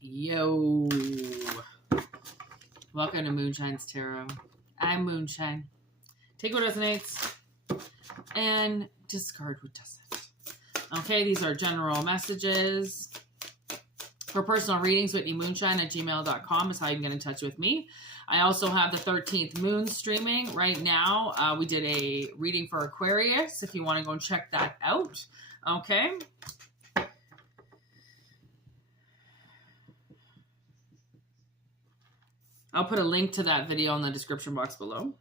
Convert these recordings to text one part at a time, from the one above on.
Yo. Welcome to Moonshine's Tarot. I'm Moonshine. Take what resonates and discard what doesn't. Okay, these are general messages. For personal readings, Whitney Moonshine at gmail.com is how you can get in touch with me. I also have the 13th moon streaming right now. We did a reading for Aquarius if you want to go and check that out. Okay. I'll put a link to that video in the description box below.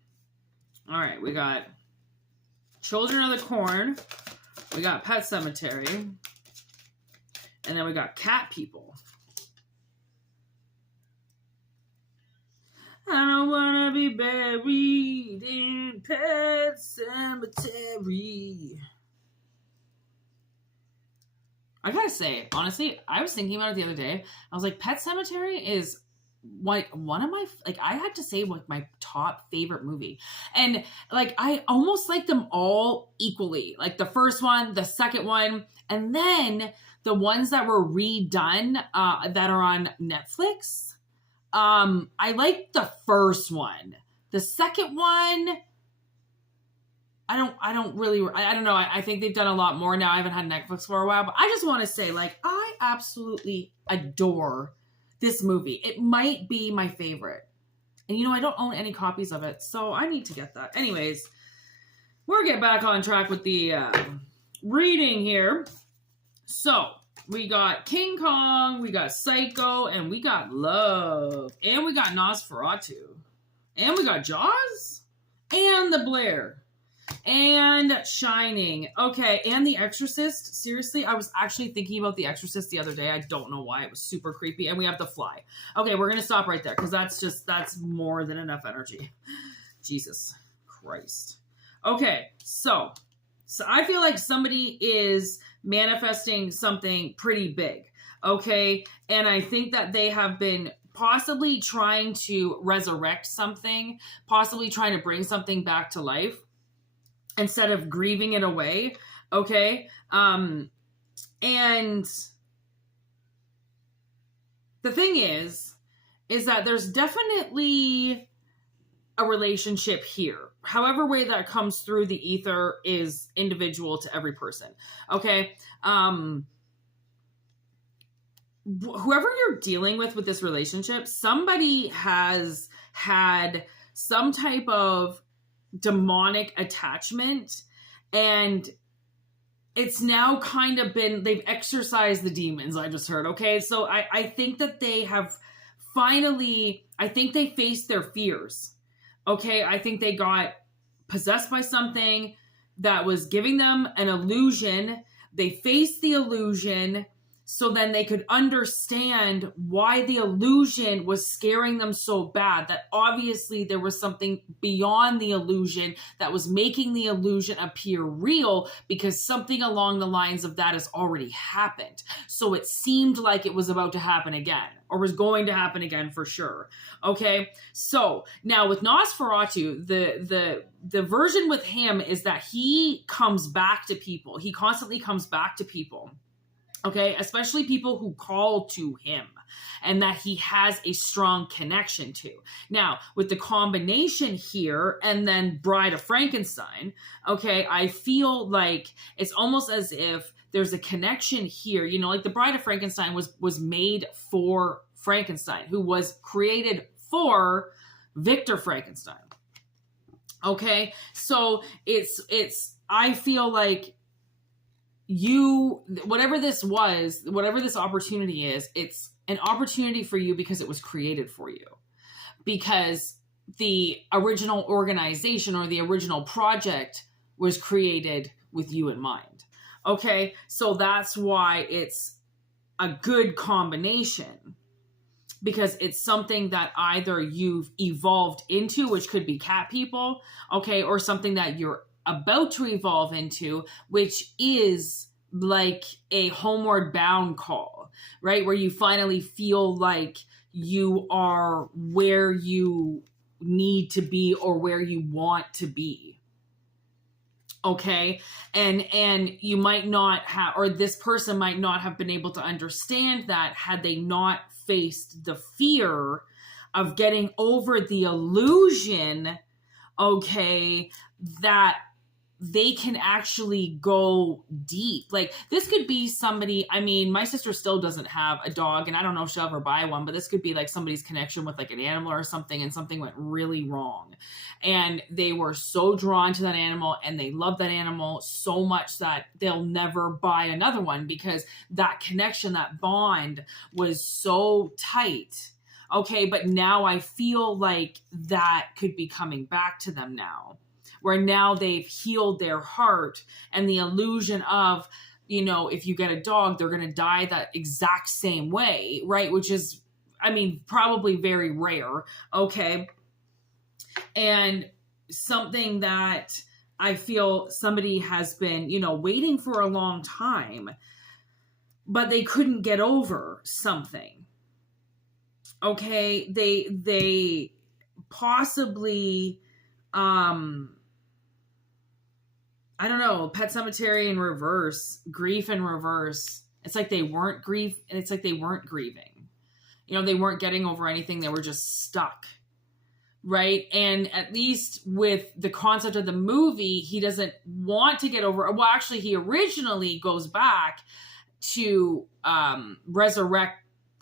All right, we got Children of the Corn. We got Pet Cemetery. And then we got Cat People. I don't want to be buried in Pet Cemetery. I gotta say, honestly, I was thinking about it the other day. I was like, Pet Cemetery is like one of my, like, I had to say like my top favorite movie. And like, I almost like them all equally. Like the first one, the second one, and then the ones that were redone that are on Netflix. I like the first one. The second one, I don't know. I think they've done a lot more now. I haven't had Netflix for a while, but I just want to say, like, I absolutely adore this movie. It might be my favorite. And you know, I don't own any copies of it, so I need to get that. Anyways, we'll get back on track with the reading here. So, we got King Kong, we got Psycho, and we got Love. And we got Nosferatu. And we got Jaws. And The Blair. And Shining. Okay, and The Exorcist. Seriously, I was actually thinking about The Exorcist the other day. I don't know why. It was super creepy. And we have The Fly. Okay, we're going to stop right there because that's more than enough energy. Jesus Christ. Okay, so I feel like somebody is manifesting something pretty big. Okay, and I think that they have been possibly trying to resurrect something, possibly trying to bring something back to life, instead of grieving it away, okay? And the thing is that there's definitely a relationship here. However way that comes through the ether is individual to every person, okay? Whoever you're dealing with this relationship, somebody has had some type of demonic attachment, and it's now kind of been, they've exorcised the demons, I just heard, okay? So I think that they have finally, I think they faced their fears, okay? I think they got possessed by something that was giving them an illusion. They faced the illusion, so then they could understand why the illusion was scaring them so bad, that obviously there was something beyond the illusion that was making the illusion appear real, because something along the lines of that has already happened. So it seemed like it was about to happen again, or was going to happen again for sure. Okay, so now with Nosferatu, the version with him is that he comes back to people. He constantly comes back to people. Okay, especially people who call to him and that he has a strong connection to. Now, with the combination here and then Bride of Frankenstein, okay, I feel like it's almost as if there's a connection here. You know, like the Bride of Frankenstein was made for Frankenstein, who was created for Victor Frankenstein. Okay, so it's I feel like whatever this opportunity is, it's an opportunity for you because it was created for you. Because the original organization or the original project was created with you in mind. Okay, so that's why it's a good combination. Because it's something that either you've evolved into, which could be cat people, okay, or something that you're about to evolve into, which is like a homeward bound call, right? Where you finally feel like you are where you need to be or where you want to be. Okay. And you might not have, or this person might not have been able to understand that had they not faced the fear of getting over the illusion, okay, that they can actually go deep. Like, this could be somebody, I mean, my sister still doesn't have a dog, and I don't know if she'll ever buy one, but this could be like somebody's connection with like an animal or something, and something went really wrong. And they were so drawn to that animal, and they love that animal so much that they'll never buy another one because that connection, that bond was so tight. Okay, but now I feel like that could be coming back to them now, where now they've healed their heart, and the illusion of, you know, if you get a dog, they're going to die that exact same way, right? Which is, I mean, probably very rare, okay? And something that I feel somebody has been, you know, waiting for a long time, but they couldn't get over something. Okay, they possibly, I don't know, Pet Cemetery in reverse, grief in reverse. It's like they weren't grief, and it's like they weren't grieving. You know, they weren't getting over anything. They were just stuck, right? And at least with the concept of the movie, he doesn't want to get over. Well, actually, he originally goes back to resurrect.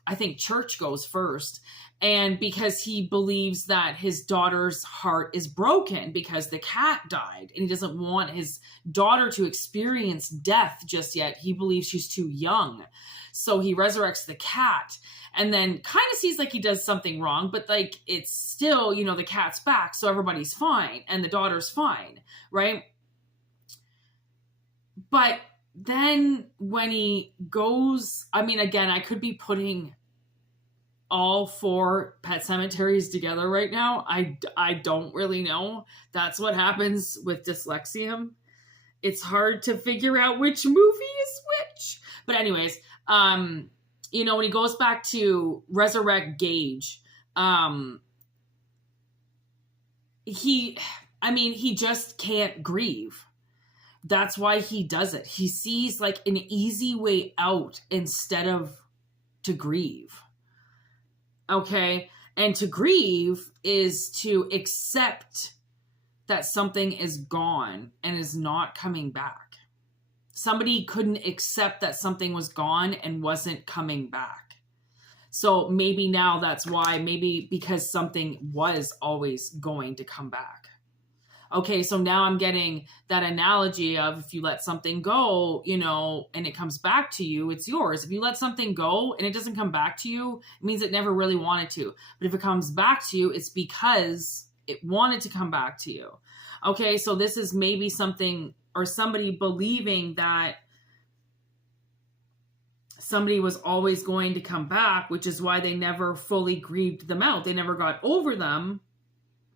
I think Church goes first. And because he believes that his daughter's heart is broken because the cat died, and he doesn't want his daughter to experience death just yet. He believes she's too young. So he resurrects the cat, and then kind of sees like he does something wrong, but like it's still, you know, the cat's back, so everybody's fine, and the daughter's fine, right? But then when he goes, I mean, again, I could be putting all 4 pet cemeteries together right now. I don't really know. That's what happens with dyslexia. It's hard to figure out which movie is which. But anyways, you know, when he goes back to resurrect Gage, he just can't grieve. That's why he does it. He sees like an easy way out instead of to grieve. Okay. And to grieve is to accept that something is gone and is not coming back. Somebody couldn't accept that something was gone and wasn't coming back. So maybe now that's why, maybe because something was always going to come back. Okay, so now I'm getting that analogy of if you let something go, you know, and it comes back to you, it's yours. If you let something go and it doesn't come back to you, it means it never really wanted to. But if it comes back to you, it's because it wanted to come back to you. Okay, so this is maybe something, or somebody believing that somebody was always going to come back, which is why they never fully grieved them out. They never got over them,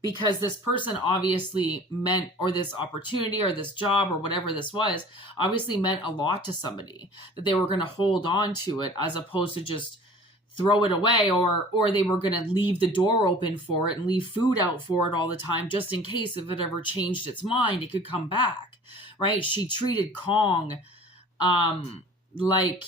because this person obviously meant, or this opportunity or this job or whatever this was, obviously meant a lot to somebody, that they were going to hold on to it as opposed to just throw it away, or they were going to leave the door open for it and leave food out for it all the time, just in case if it ever changed its mind, it could come back, right? She treated Kong like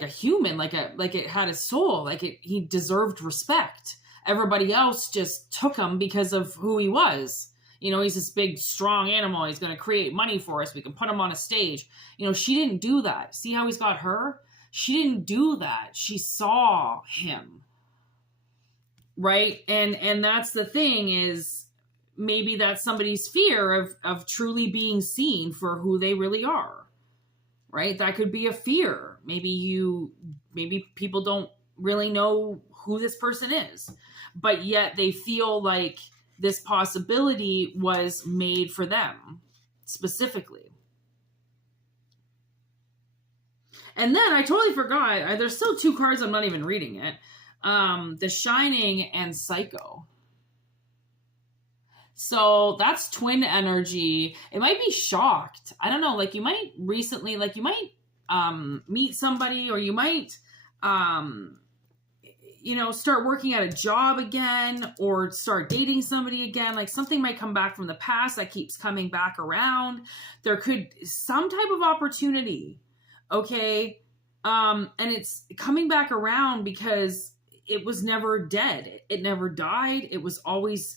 a human, like it had a soul, he deserved respect. Everybody else just took him because of who he was. You know, he's this big, strong animal. He's going to create money for us. We can put him on a stage. You know, she didn't do that. See how he's got her? She didn't do that. She saw him. Right? And that's the thing, is maybe that's somebody's fear of truly being seen for who they really are. Right? That could be a fear. Maybe people don't really know who this person is, but yet they feel like this possibility was made for them specifically. And then I totally forgot, there's still 2 cards, I'm not even reading it. The Shining and Psycho. So that's twin energy. It might be shocked. I don't know. Like you might recently, like you might meet somebody, or you might, you know, start working at a job again or start dating somebody again. Like something might come back from the past that keeps coming back around. There could some type of opportunity. Okay. And it's coming back around because it was never dead. It never died. It always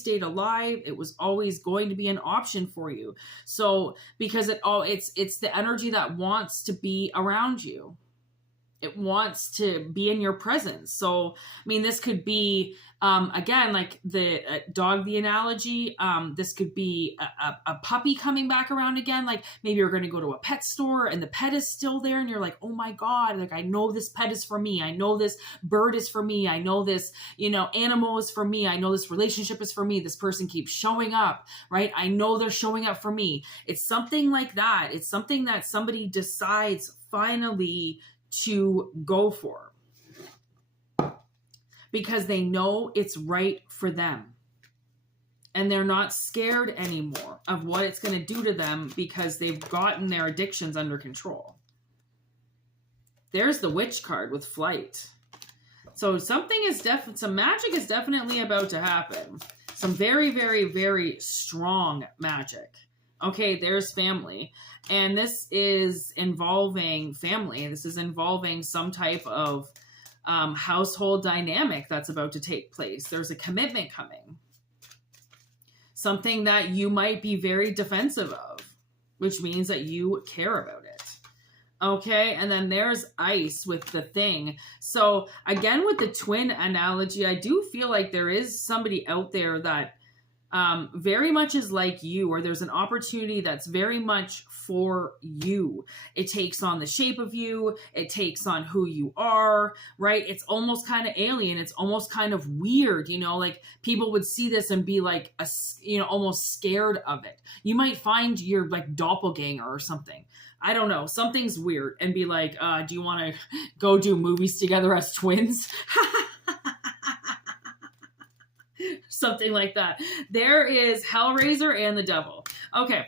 stayed alive. It was always going to be an option for you. So because it's the energy that wants to be around you. It wants to be in your presence. So, I mean, this could be, again, like the dog, the analogy. This could be a puppy coming back around again. Like maybe you're going to go to a pet store and the pet is still there and you're like, oh my God, like I know this pet is for me. I know this bird is for me. I know this, you know, animal is for me. I know this relationship is for me. This person keeps showing up, right? I know they're showing up for me. It's something like that. It's something that somebody decides finally to go for because they know it's right for them and they're not scared anymore of what it's going to do to them because they've gotten their addictions under control. There's the witch card with flight. So some magic is definitely about to happen. Some very, very, very strong magic. Okay, there's family. And this is involving family. This is involving some type of household dynamic that's about to take place. There's a commitment coming. Something that you might be very defensive of, which means that you care about it. Okay, and then there's ice with the thing. So again, with the twin analogy, I do feel like there is somebody out there that very much is like you, or there's an opportunity that's very much for you. It takes on the shape of you. It takes on who you are, right? It's almost kind of alien. It's almost kind of weird, you know, like people would see this and be like, almost scared of it. You might find your like doppelganger or something. I don't know. Something's weird and be like, do you want to go do movies together as twins? Something like that. There is Hellraiser and the Devil. Okay.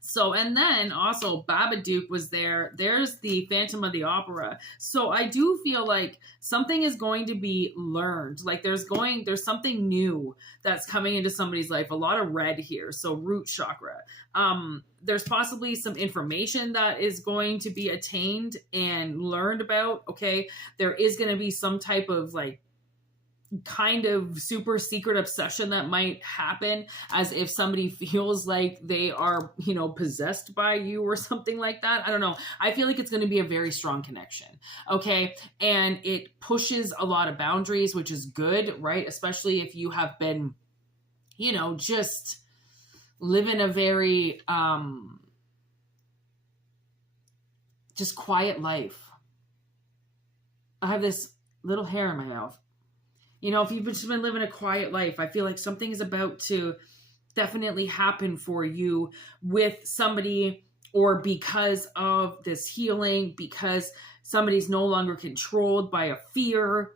So, and then also Babadook was there. There's the Phantom of the Opera. So I do feel like something is going to be learned. Like there's something new that's coming into somebody's life. A lot of red here. So root chakra. There's possibly some information that is going to be attained and learned about. Okay. There is going to be some type of like kind of super secret obsession that might happen, as if somebody feels like they are, you know, possessed by you or something like that. I don't know. I feel like it's going to be a very strong connection. Okay. And it pushes a lot of boundaries, which is good, right? Especially if you have been, you know, just living a very, just quiet life. I have this little hair in my mouth. You know, if you've just been living a quiet life, I feel like something is about to definitely happen for you with somebody, or because of this healing, because somebody's no longer controlled by a fear.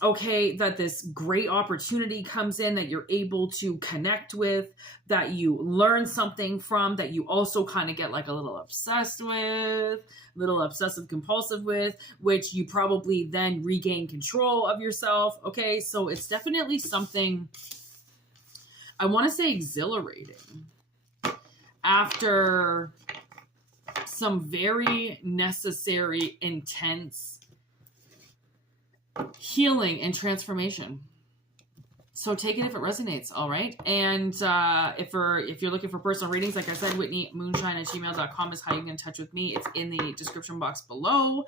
Okay, that this great opportunity comes in that you're able to connect with, that you learn something from, that you also kind of get like a little obsessed with, little obsessive compulsive with, which you probably then regain control of yourself. Okay, so it's definitely something, I want to say, exhilarating after some very necessary, intense healing and transformation. So take it if it resonates, all right? And if you're looking for personal readings, like I said, whitneymoonshine@gmail.com is how you can get in touch with me. It's in the description box below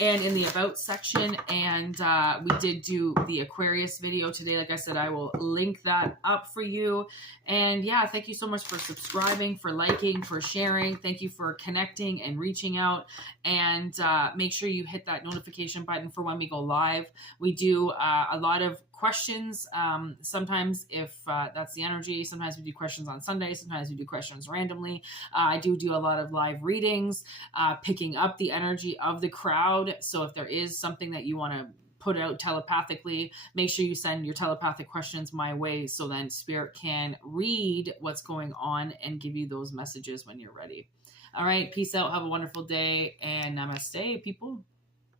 and in the about section. And we did do the Aquarius video today. Like I said, I will link that up for you. And yeah, thank you so much for subscribing, for liking, for sharing. Thank you for connecting and reaching out. And make sure you hit that notification button for when we go live. We do a lot of questions. Sometimes if that's the energy, sometimes we do questions on Sunday, sometimes we do questions randomly. I do a lot of live readings, picking up the energy of the crowd. So if there is something that you want to put out telepathically, make sure you send your telepathic questions my way, so then Spirit can read what's going on and give you those messages when you're ready. All right, peace out, have a wonderful day, and namaste, people.